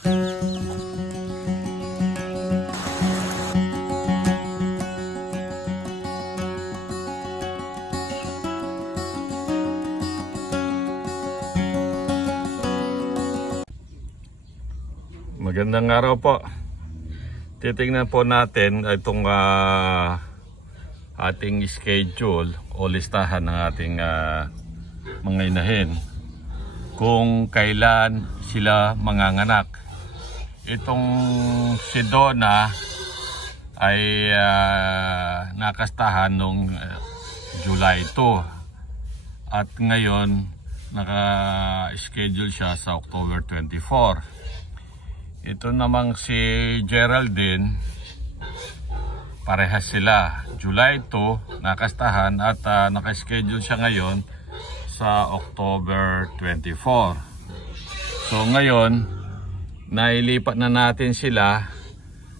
Magandang araw po. Titingnan po natin itong ating schedule o listahan ng ating mga inahin kung kailan sila manganganak. Itong si Donna ay nakastahan noong July 2 at ngayon naka-schedule siya sa October 24. Ito namang si Geraldine, parehas sila. July 2, nakastahan at naka-schedule siya ngayon sa October 24. So ngayon, nailipat na natin sila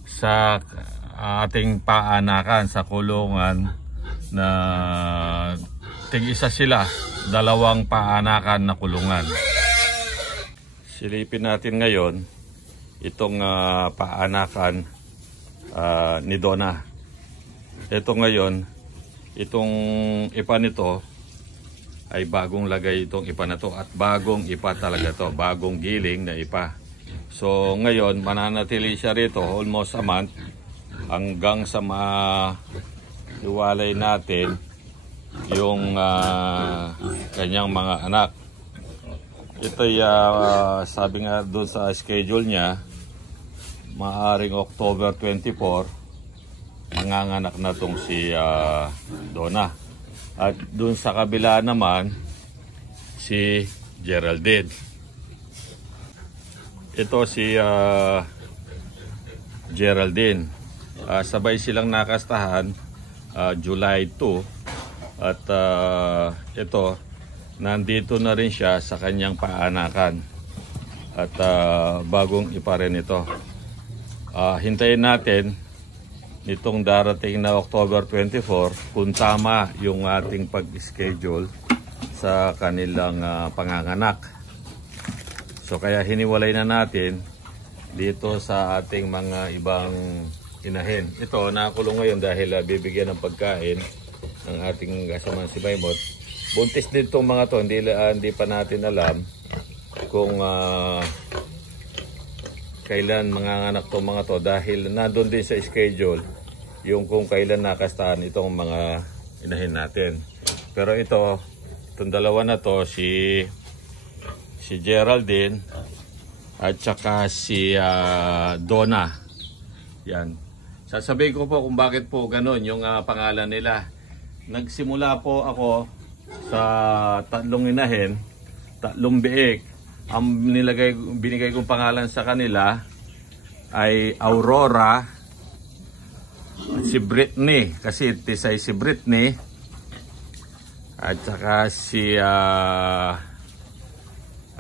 sa ating paanakan sa kulungan na tig-isa sila, dalawang paanakan na kulungan. Silipin natin ngayon itong paanakan ni Donna. Ito ngayon, itong ipa nito ay bagong lagay itong ipa na to at bagong ipa talaga to, bagong giling na ipa. So ngayon, mananatili siya rito almost a month hanggang sa maiwalay natin yung kanyang mga anak. Ito sabi nga doon sa schedule niya, maaring October 24 nanganganak na tong si Donna. At doon sa kabila naman si Geraldine. Ito si Geraldine. Sabay silang nakastahan July 2 at ito nandito na rin siya sa kanyang paanakan at bagong ipa rin ito. Hintayin natin nitong darating na October 24 kung tama yung ating pag-schedule sa kanilang panganganak. So kaya hiniwalay na natin dito sa ating mga ibang inahin. Ito nakakulong ngayon dahil bibigyan ng pagkain ng ating kasama si Maymot. Buntis din itong mga to, hindi pa natin alam kung kailan manganganak itong mga to dahil nandun din sa schedule yung kung kailan nakastahan itong mga inahin natin. Pero itong dalawa na to, si Geraldine at saka si Donna. Yan. Sasabihin ko po kung bakit po ganun yung pangalan nila. Nagsimula po ako sa tatlong inahin, tatlong biik. Ang binigay kong pangalan sa kanila ay Aurora at si Britney, kasi tisay si Britney at saka si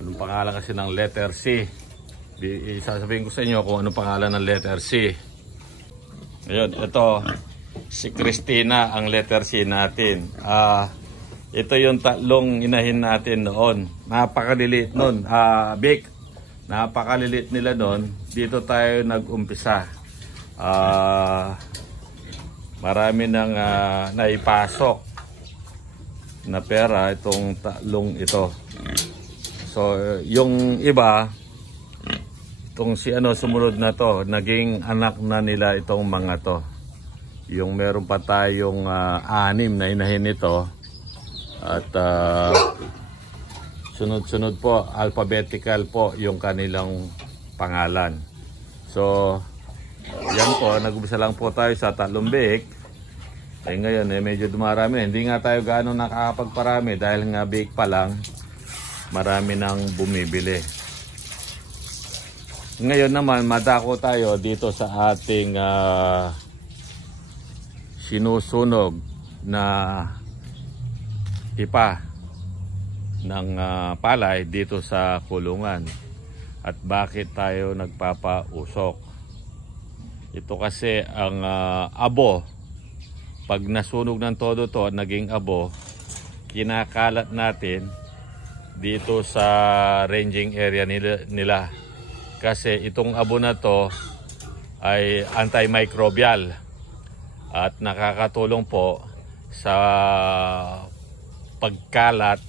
anong pangalan kasi ng letter C. Sasabihin ko sa inyo kung anong pangalan ng letter C. Ayun, ito si Christina ang letter C natin. Ito yung tatlong inahin natin noon. Napakaliliit noon. Big. Napakaliliit nila noon. Dito tayo nag-umpisa. Marami nang naipasok na pera itong tatlong ito. So, yung iba, itong si sumunod na to, naging anak na nila itong mga to. Yung meron pa tayong 6 na inahin ito. At sunod-sunod po, alphabetical po yung kanilang pangalan. So, yan po, nag-umpisa lang po tayo sa tatlong biik. Ngayon, medyo dumarami. Hindi nga tayo gaano nakakapagparami dahil nga biik pa lang, marami nang bumibili. Ngayon naman, madako tayo dito sa ating sinusunog na ipa ng palay dito sa kulungan. At bakit tayo nagpapausok? Ito kasi ang abo, pag nasunog ng todo to, naging abo, kinakalat natin dito sa ranging area nila. kasi itong abo na to ay antimicrobial at nakakatulong po sa pagkalat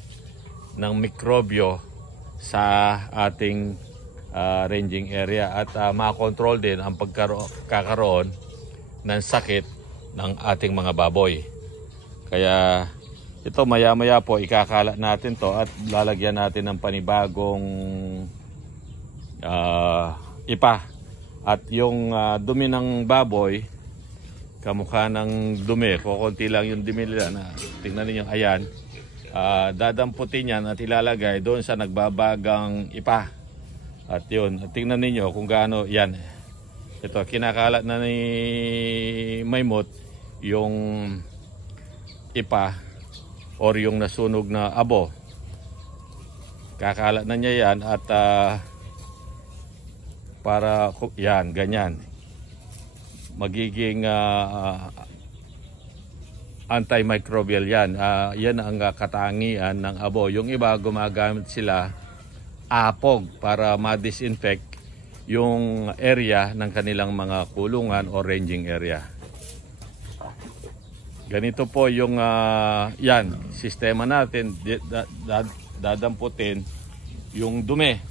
ng mikrobyo sa ating ranging area at makontrol din ang pagkakaroon ng sakit ng ating mga baboy. Kaya ito maya-maya po ikakalat natin to at lalagyan natin ng panibagong ipa. At yung dumi ng baboy, kamukha ng dumi, kukunti lang yung dumi nila na tingnan niyo, ayan. Dadamputin yan at ilalagay doon sa nagbabagang ipa. At yun, tingnan niyo kung gaano yan. Ito, kinakalat na ni Maymut yung ipa or yung nasunog na abo. Kakalat na niya yan at para yan, ganyan. Magiging antimicrobial yan. Yan ang katangian ng abo. Yung iba gumagamit sila apog para ma-disinfect yung area ng kanilang mga kulungan o ranging area. Ganito po yung yan, sistema natin. Dadamputin yung dumi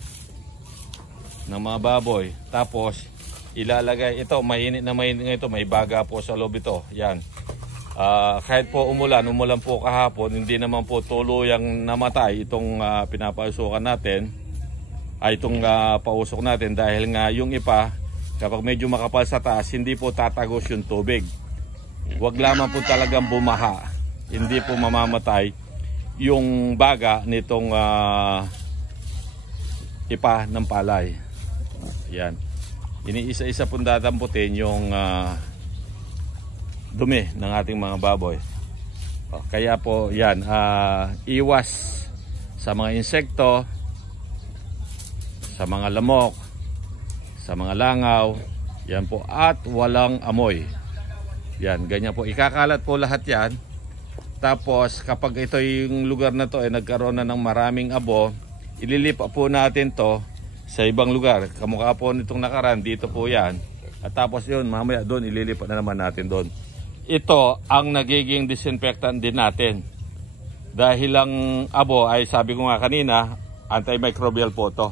ng mga baboy. Tapos ilalagay ito, mainit na ito, may baga po sa loob ito. Yan. Kahit po umulan po kahapon, hindi naman po tuluyang namatay itong pinapausukan natin. Itong pausok natin dahil nga yung ipa, kapag medyo makapal sa taas, hindi po tatagos yung tubig. Huwag lamang po talagang bumaha. Hindi po mamamatay yung baga nitong ipa ng palay. Yan. Iniisa-isa pong dadamputin yung dumi ng ating mga baboy. Kaya po yan, iwas sa mga insekto, sa mga lamok, sa mga langaw, yan po, at walang amoy. Yan, ganyan po. Ikakalat po lahat yan. Tapos kapag ito yung lugar na to ay nagkaroon na ng maraming abo, ililipa po natin to sa ibang lugar. Kamukha po nitong nakaraan, dito po yan. At tapos yun, mamaya doon, ililipat na naman natin doon. Ito ang nagiging disinfectant din natin. Dahil ang abo ay, sabi ko nga kanina, antimicrobial po to.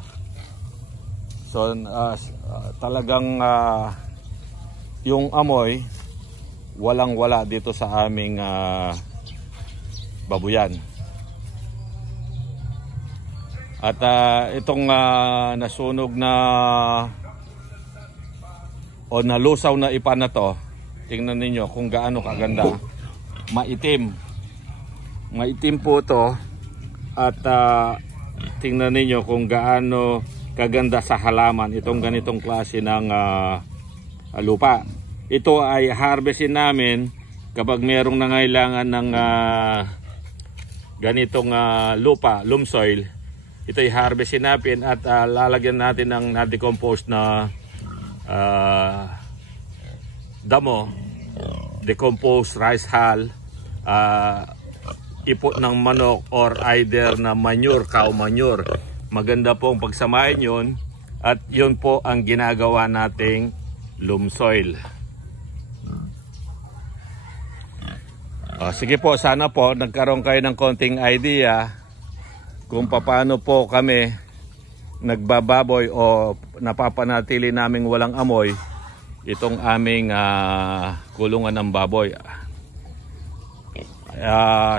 So talagang yung amoy walang-wala dito sa aming babuyan. At itong nasunog na o nalusaw na ipa na to, tingnan ninyo kung gaano kaganda. Maitim. Maitim po to. At tingnan ninyo kung gaano kaganda sa halaman itong ganitong klase ng lupa. Ito ay harvestin namin kapag merong nangailangan ng ganitong lupa, loam soil. Ito ay harvestin natin at lalagyan natin ng na-decompose na damo, decomposed rice hull, ipot ng manok or either na manure, cow manure. Maganda pong pagsamahin yun at yun po ang ginagawa nating loam soil. Sige po, sana po nagkaroon kayo ng konting idea kung paano po kami nagbababoy o napapanatili naming walang amoy itong aming kulungan ng baboy.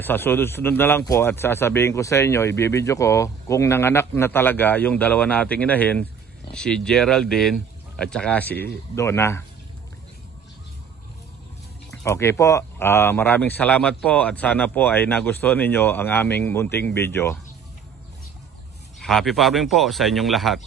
Sa sunod na lang po at sasabihin ko sa inyo, ibibidyo ko kung nanganak na talaga yung dalawa nating inahin, si Geraldine at saka si Donna. Okay po, maraming salamat po at sana po ay nagustuhan ninyo ang aming munting video. Happy farming po sa inyong lahat.